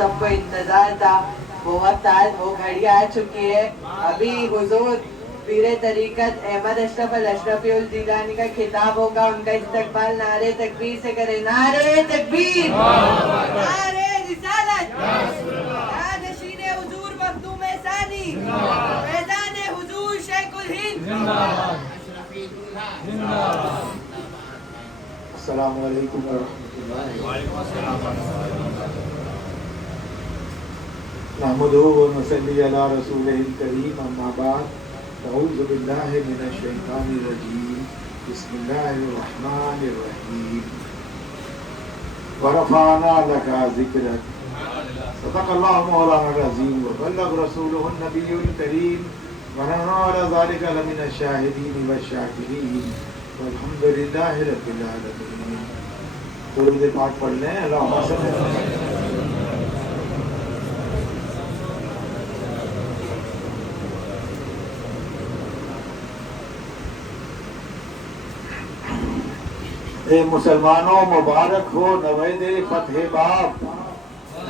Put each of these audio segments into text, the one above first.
सबको इंतजार था। वो घड़ी आ चुकी है। अभी हुजूर पीरे तरीकत अहमद अशरफ अल अशरफी उल जिलानी का खिताब होगा। उनका इस्तकबाल नारे तकबीर से करें। नारे तकबीर, नारे रिसालत, नशीने हुजूर मखदूम सानी, फैज़ान हुजूर शेखुल हिंद। अस्सलामु अलैकुम व रहमतुल्लाहि व बरकातुहू। नहमदुहु व नसल्ली अला रसूलिहिल करीम, अम्मा बाद। अऊज़ु बिल्लाहि मिनश शैतानिर रजीम। बिस्मिल्लाहिर रहमानिर रहीम। व रफ़अना लका ज़िक्रक। सदक़ल्लाहु मौलाना अज़ीम व बल्लग़ रसूलुहुन नबियुल करीम व नहनु अला ज़ालिका लमिनश शाहिदीन व शाकिरीन वल्हम्दुलिल्लाहि रब्बिल आलमीन। दुरूद पाक पढ़ लें। अल्लाहुम्मा सल्लि अला ए मुसलमानों मुबारक हो नवेद फतह बाब।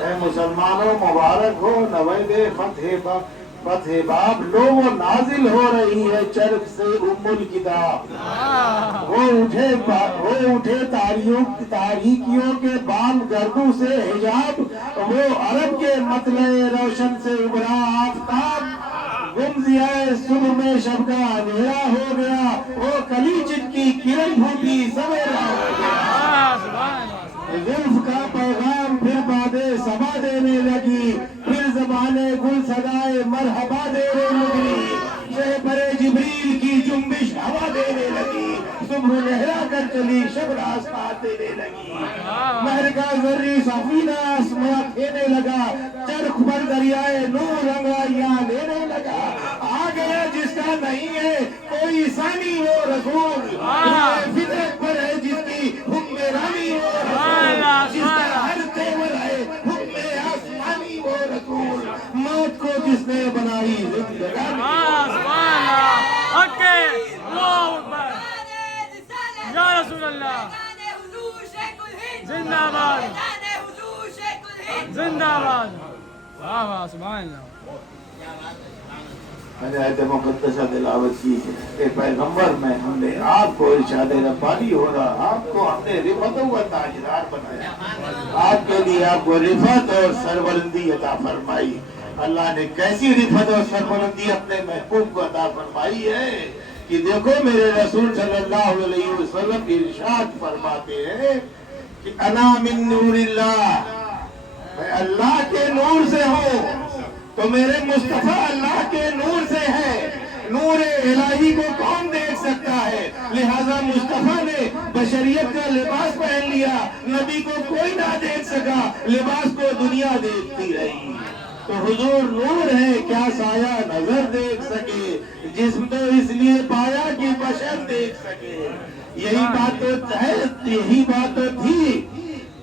ए मुसलमानों मुबारक हो नवेद फतह बाब। लो वो नाजिल हो रही है चरख से उम्मुल किताब। वो उठे तारीकियों के बाल गर्दों से हिजाब। वो अरब के मतले रोशन से उभरा आफताब। गुम जियाए सुबह में शब का अंधेरा हो गया। वो कली जिनकी किरण फूटी सवेरा हो गया। जुल्फ का पैगाम फिर बादे सबा देने लगी। फिर जबाने गुल सदाए मरहबा देने लगी। शहबरे जिब्रील की जुम्बिश हवा देने लगी। सुबह लहरा कर चली शब रास्ता देने लगी। महर का जर्री सफीना आसमां खेने लगा। चरख पर दरियाए नूर रंगाइया लेने लगा। आ गया जिसका नहीं है कोई सानी वो रसूल। फितरत पर है जिसकी हुक्म रानी वो रसूल। जिसका हर तेवर है हुक्म आसमानी वो रसूल। मौत को जिसने बनाई जिंदगानी। या रसूल अल्लाह जिंदाबाद जिंदाबाद। वाह वाह सुभान अल्लाह। मैंने आयत मुक़द्दसा तिलावत की है कि पैगंबर में हमने आपको इरशाद रब्बानी हो रहा, आपको हमने रिफत व ताजदार बनाया। आपके लिए आपको रिफत और सरबलंदी अता फरमाई। अल्लाह ने कैसी रिफत और सरबलंदी अपने महबूब को अता फरमाई है कि देखो मेरे रसूल सल्लल्लाहु अलैहि वसल्लम इरशाद फरमाते हैं कि अना मिन नूरिल्लाह, मैं अल्लाह के नूर से हूँ। तो मेरे मुस्तफा अल्लाह के नूर से है। नूर इलाही को कौन देख सकता है? लिहाजा मुस्तफा ने बशरियत का लिबास पहन लिया। नबी को कोई ना देख सका, लिबास को दुनिया देखती रही। तो हुजूर नूर है, क्या साया नजर देख सके। जिस्म तो इसलिए पाया कि बशर देख सके। यही बात तो है, यही बात तो थी।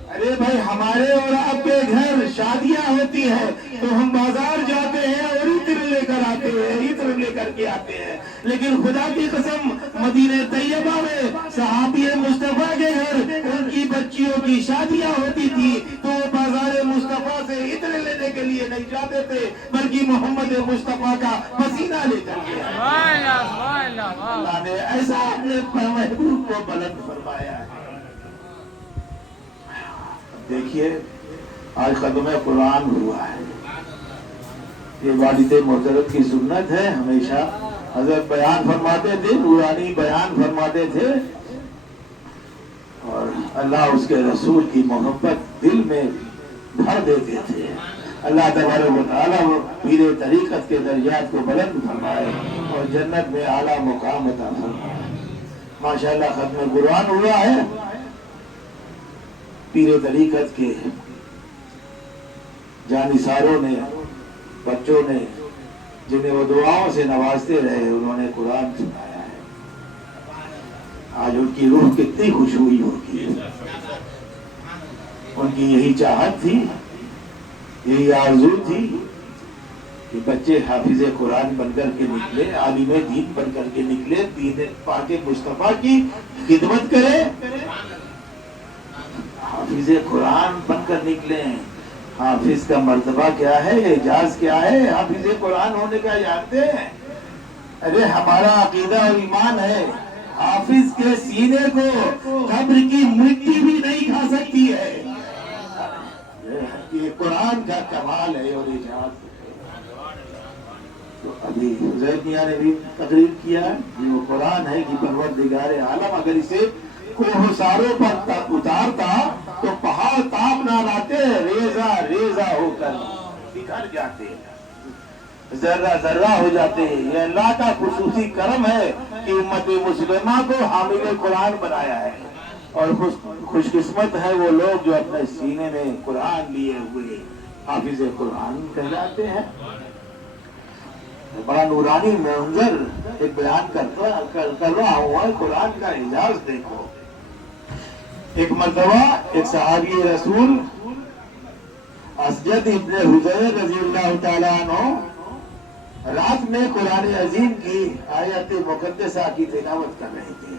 अरे भाई हमारे और आपके घर शादियां होती हैं तो हम बाजार जाते हैं और इत्र लेकर आते हैं, इत्र लेकर के आते हैं। लेकिन खुदा की कसम मदीने तैयबा में सहाबी मुस्तफा के घर उनकी बच्चियों की शादियां होती थी तो वो बाजार मुस्तफा से इत्र लेने के लिए नहीं जाते थे बल्कि मोहम्मद मुस्तफा का पसीना लेकर के अल्लाह ने ऐसा अपने महबूब को बुलंद फरमाया है। देखिए आज खत्म कुरान हुआ है। ये वालिद मोहतरम की सुन्नत है। हमेशा हजरत बयान फरमाते थे, नूरानी बयान फरमाते थे और अल्लाह उसके रसूल की मोहब्बत दिल में भर देते थे। अल्लाह तबारक व तआला वो पीरे तरीकत के दर्जात को बुलंद फरमाए और जन्नत में आला मुकाम अता फरमाए। माशाअल्लाह खत्म कुरान हुआ है। पीरे तरीकत के जानिसारों ने, बच्चों ने, जिन्हें वो दुआओं से नवाजते रहे, उन्होंने कुरान सुनाया है। आज उनकी रूह कितनी खुश हुई होगी। उनकी यही चाहत थी, यही आरज़ू थी कि बच्चे हाफिज कुरान बनकर के निकले, आलिम दीन बनकर के निकले, दीन पाके मुस्तफा की खिदमत करें, हाफिज कुरान बनकर निकले, हाफिज का मर्तबा क्या है, एजाज क्या है, हाफिज कुरान होने का जानते हैं? अरे हमारा अकीदा और ईमान है, हाफिज के सीने को कब्र की मिट्टी भी नहीं खा सकती है। ये कुरान का कमाल है और एजाज है। तो अभी हुज़ैर मियां ने भी तकरीर किया कि वो कुरान है कि परवरदिगार आलम अगर इसे कोहसारों पर उतारता तो पहाड़ ताप ना लाते, रेजा रेजा होकर बिखर जाते, जर्रा जर्रा हो जाते। ये अल्लाह का खुसूसी करम है कि उम्मत मुस्लिमा को हामिल कुरान बनाया है। और खुशकिस्मत है वो लोग जो अपने सीने में कुरान लिए हुए हाफिज कुरान कहलाते हैं। बड़ा नूरानी मंजर एक बयान कर रहा हूँ, कुरान का एजाज देखो। एक मर्तबा एक सहाबी रसूल असजद इब्न हुज़ैर रज़ियल्लाहु ताला अन्हु रात में कुरान अजीम की आयत मुक़द्दसा की तिलावत कर रहे थे।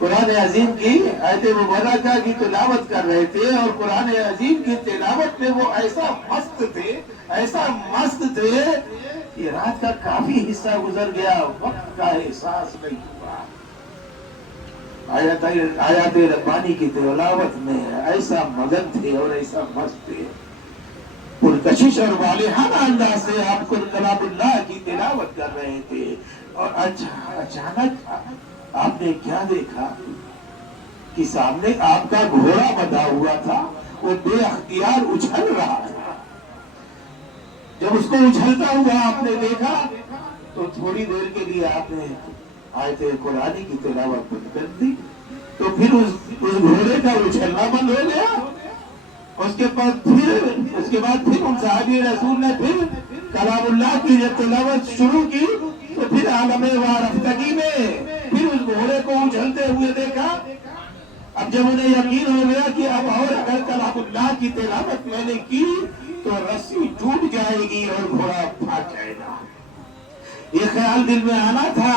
कुरान अजीम की आयत मुबारका की तिलावत कर रहे थे और कुरान अजीम की तिलावत में वो ऐसा मस्त थे कि रात का काफी हिस्सा गुजर गया, वक्त का एहसास नहीं हुआ। आयत रब्बानी की तिलावत में ऐसा मगन थे और ऐसा मस्त थे, पुरकशिश और वालिहाना अंदाज से आप कलामुल्लाह की तिलावत कर रहे थे। और अचानक आपने क्या देखा कि सामने आपका घोड़ा बंधा हुआ था, वो बेअख्तियार उछल रहा था। जब उसको उछलता हुआ आपने देखा तो थोड़ी देर के लिए आपने आयत कुरानी की तिलावत बंद कर दी, तो फिर उस घोड़े का उछलना बंद हो गया। उसके बाद फिर उन सहाबी रसूल ने फिर कलामुल्लाह की जब तिलावत शुरू की तो फिर आलमे वारफ्तगी में फिर उस घोड़े को उछलते हुए देखा। अब जब उन्हें यकीन हो गया कि अब और अगर कलामुल्लाह की तिलावत मैंने की तो रस्सी टूट जाएगी और घोड़ा भाग जाएगा। ये ख्याल दिल में आना था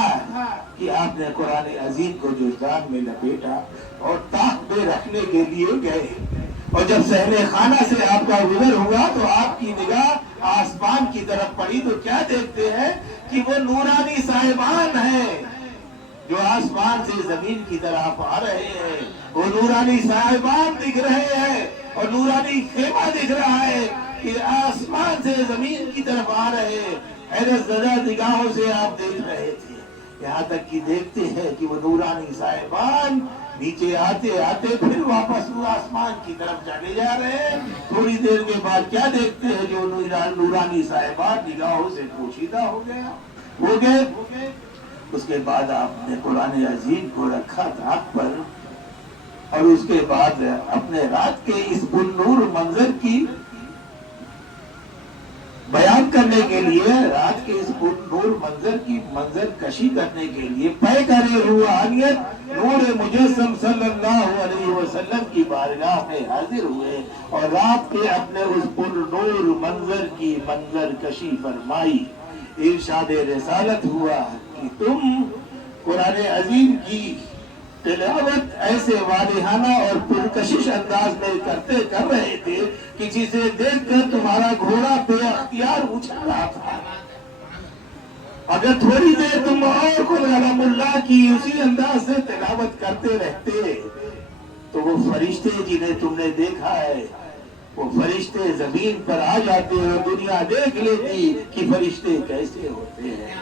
कि आपने कुरान अजीम को जुज़दान में लपेटा और ताक में रखने के लिए गए। और जब सहने खाना से आपका गुजर हुआ तो आपकी निगाह आसमान की तरफ पड़ी तो क्या देखते हैं कि वो नूरानी साहिबान हैं जो आसमान से जमीन की तरफ आ रहे हैं। वो नूरानी साहिबान दिख रहे हैं और नूरानी खेमा दिख रहा है कि आसमान से जमीन की तरफ आ रहे हैं। हैरत ज़दा निगाहों से आप देख रहे थे, यहाँ तक कि देखते हैं कि वो नूरानी साहिबान नीचे आते आते फिर वापस आसमान की तरफ चले जा रहे हैं। थोड़ी देर के बाद क्या देखते हैं, जो नूरानी साहिबान निगाहों से पोशीदा हो गए। उसके बाद आपने कुरान अजीम को रखा ताक पर और उसके बाद अपने रात के इस बुन्नूर मंजर की बयान करने के लिए, रात के इस नूर मंजर की मंजर कशी करने के लिए पैकर रूहानियत नूर मुजस्सम सल्लल्लाहु अलैहि वसल्लम की बारगाह में हाजिर हुए और रात के अपने उस नूर मंजर की मंजर कशी फरमाई। इरशाद रिसालत हुआ कि तुम कुरान अजीम की तिलावत ऐसे वालिहाना और पुरकशिश अंदाज में कर रहे थे कि जिसे देखकर तुम्हारा घोड़ा बेअख्तियार उछल रहा था। अगर थोड़ी देर तुम और कलामुल्लाह की उसी अंदाज से तिलावत करते रहते तो वो फरिश्ते जिन्हें तुमने देखा है वो फरिश्ते जमीन पर आ जाते और दुनिया देख लेती कि फरिश्ते कैसे होते हैं।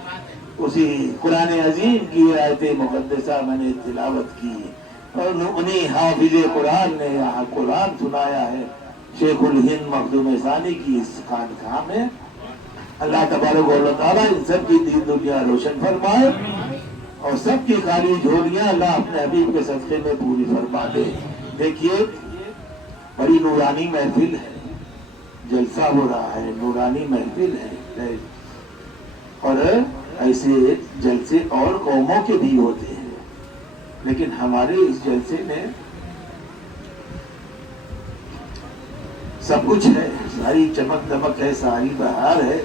उसी कुरान अजीम की आयत मुक़द्दसा मैंने तिलावत की और उन्हीं हाफिज कुरान ने यहाँ कुरान सुनाया है शेखुल हिंद मखदूम सानी की इस खानकाह में। अल्लाह तबारक व तआला इन सब की दीन दुनिया रोशन फरमाए और सबकी खाली झोलियां अल्लाह अपने हबीब के सदक़े में पूरी फरमा दे। देखिए बड़ी नूरानी महफिल है, जलसा हो रहा है, नूरानी महफिल है और ऐसे जलसे और कौमों के भी होते हैं, लेकिन हमारे इस जलसे में सब कुछ है, सारी चमक दमक है, सारी बहार है।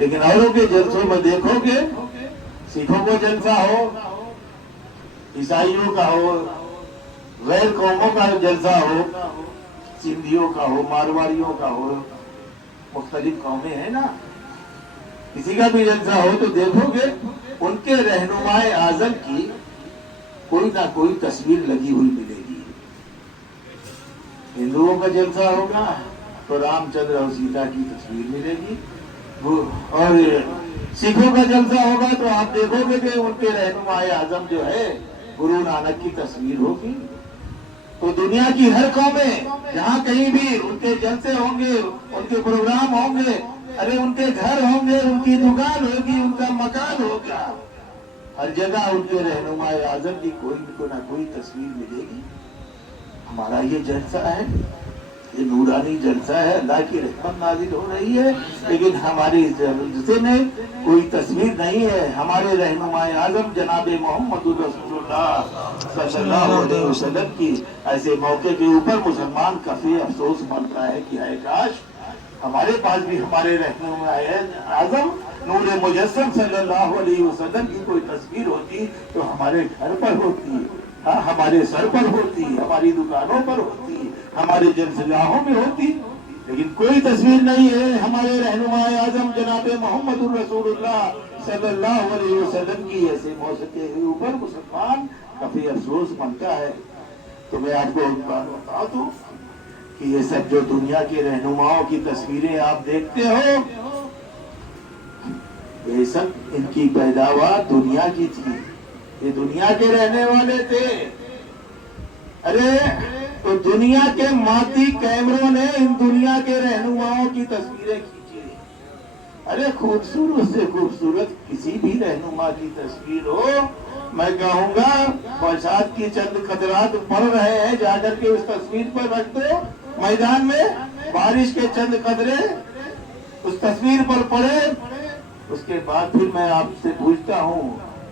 लेकिन औरों के जलसों में देखोगे, सिखों को जलसा हो, ईसाइयों का हो, गैर कौमों का जलसा हो, सिंधियों का हो, मारवाड़ियों का हो, मुख्तलिफ कौमें हैं ना, किसी का भी जलसा हो तो देखोगे उनके रहनुमाए आजम की कोई ना कोई तस्वीर लगी हुई मिलेगी। हिंदुओं का जलसा होगा तो रामचंद्र और सीता की तस्वीर मिलेगी, और सिखों का जलसा होगा तो आप देखोगे कि उनके रहनुमाए आजम जो है गुरु नानक की तस्वीर होगी। तो दुनिया की हर कौमें जहाँ कहीं भी उनके जलसे होंगे, उनके प्रोग्राम होंगे, अरे उनके घर होंगे, उनकी दुकान होगी, उनका मकान होगा, हर जगह उनके रहनुमाए आजम की कोई ना कोई तस्वीर मिलेगी। हमारा ये जलसा है, ये नूरानी जलसा है, अल्लाह की रहमत नाजिल हो रही है, लेकिन हमारे जलसे में कोई तस्वीर नहीं है हमारे रहनुमाए आजम जनाब मोहम्मद रसूलुल्लाह सल्लल्लाहु अलैहि वसल्लम की। ऐसे मौके के ऊपर मुसलमान काफी अफसोस मानता है कि हाय काश हमारे पास भी हमारे रहनुमाए आजम नूर मुजस्सम सल्लल्लाहु अलैहि वसल्लम की कोई तस्वीर होती तो हमारे घर पर होती, हाँ हमारे सर पर होती, हमारी दुकानों पर होती, हमारे जलसगाहों में होती, लेकिन कोई तस्वीर नहीं है हमारे रहनुमाए आजम जनाब मोहम्मद रसूलुल्लाह सल्लल्लाहु अलैहि वसल्लम की। ऐसे मौके के ऊपर मुसलमान काफी अफसोस मानता है। तो मैं आपको एक बात बता दूं कि ये सब जो दुनिया के रहनुमाओं की तस्वीरें आप देखते हो, ये सब इनकी पैदावार दुनिया की थी, ये दुनिया के रहने वाले थे। अरे तो दुनिया के मादी कैमरों ने इन दुनिया के रहनुमाओं की तस्वीरें खींची। अरे खूबसूरत से खूबसूरत किसी भी रहनुमा की तस्वीर हो, मैं कहूँगा बरसात की चंद कतरात पड़ रहे हैं, जाकर के उस तस्वीर पर रख दो मैदान में, बारिश के चंद कतरे उस तस्वीर पर पड़े, उसके बाद फिर मैं आपसे पूछता हूँ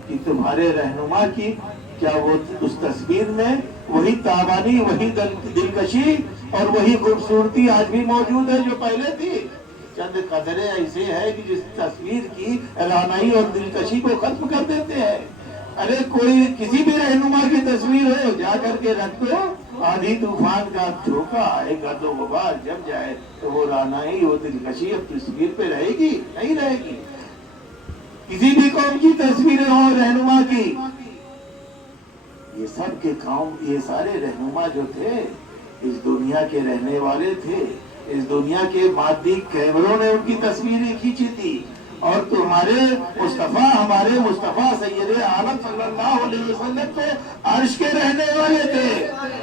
कि तुम्हारे रहनुमा की क्या वो उस तस्वीर में वही ताबानी, वही दिलकशी और वही खूबसूरती आज भी मौजूद है जो पहले थी? चंद कतरे ऐसे हैं कि जिस तस्वीर की रानाई और दिलकशी को खत्म कर देते हैं। अरे कोई किसी भी रहनुमा की तस्वीर हो, जा करके रख दो, आधी तूफान का झोंका आएगा तो गुबार जम जाए तो वो रानाई और दिलकशी अब तस्वीर पे रहेगी? नहीं रहेगी। किसी भी कौम की तस्वीरें हो रहनुमा की, ये सब के काम, ये सारे रहनुमा जो थे इस दुनिया के रहने वाले थे, इस दुनिया के मादी कैमरों ने उनकी तस्वीरें खींची थी। और तुम्हारे मुस्तफा, हमारे मुस्तफा सैयद आलम सल्लल्लाहु अलैहि वसल्लम तो अर्श के रहने वाले थे,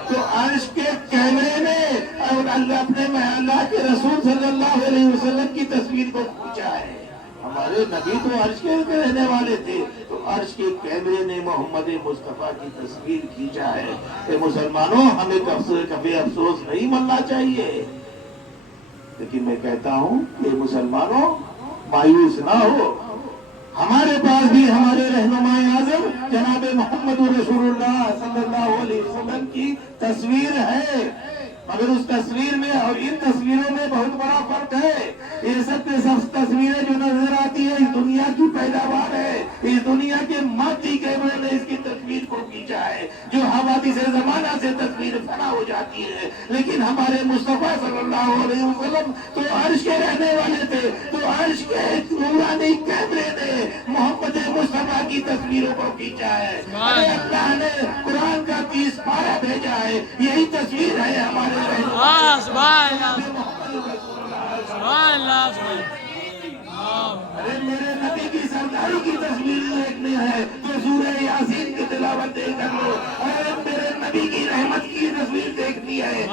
तो अर्श के कैमरे ने अपने अल्लाह के रसूल सल्लल्लाहु अलैहि वसल्लम की तस्वीर को खींचा है। हमारे नबी तो अर्श के रहने वाले थे, तो अर्श के कैमरे ने मोहम्मद मुस्तफा की तस्वीर खींचा है। ये मुसलमानों, हमें कभी अफसोस नहीं मनना चाहिए, लेकिन मैं कहता हूँ कि मुसलमानों मायूस ना हो, हमारे पास भी हमारे रहनुमाए आजम जनाब मोहम्मद रसूलुल्लाह सल्लल्लाहु अलैहि वसल्लम की तस्वीर है, मगर उस तस्वीर में और इन तस्वीरों में बहुत बड़ा फर्क है। ये सब के सब तस्वीरें जो नजर आती है इस दुनिया की पैदावार है, इस दुनिया के मादी कैमरे ने इसकी तस्वीर को खींचा है, जो हवादिस जमाना से तस्वीर फना हो जाती है। लेकिन हमारे मुस्तफा सल्लल्लाहु अलैहि वसल्लम तो अर्श के रहने वाले थे, तो अर्श के नूरानी कैमरे ने मोहम्मद मुस्तफा की तस्वीरों को खींचा है। अरे अल्लाह ने कुरान का 30 पारा भेजा है, यही तस्वीर है हमारे अरे मेरे नबी की सरदारी की तस्वीर देखनी है तो सूरह यासीन की तिलावत देख कर लो। अरे मेरे नबी की रहमत की तस्वीर देखनी है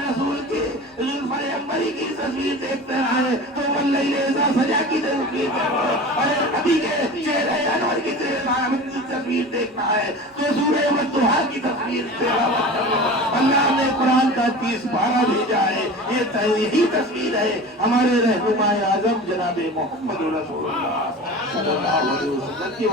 रसूल की पैगंबरी की तस्वीर देखते हैं तो वल्लैल सजा की तस्वीर देखो। अरे नबी के चेहरे अनवर की तस्वीर देखना है तो सूरह वद्दुहा की तस्वीर तिलावत कर लो। अल्लाह ने कुरान का 30 पारा भेजा है, यही तस्वीर है हमारे रहनुमाए आजम जनाब मोहम्मद रसूलुल्लाह सल्लल्लाहु अलैहि वसल्लम की।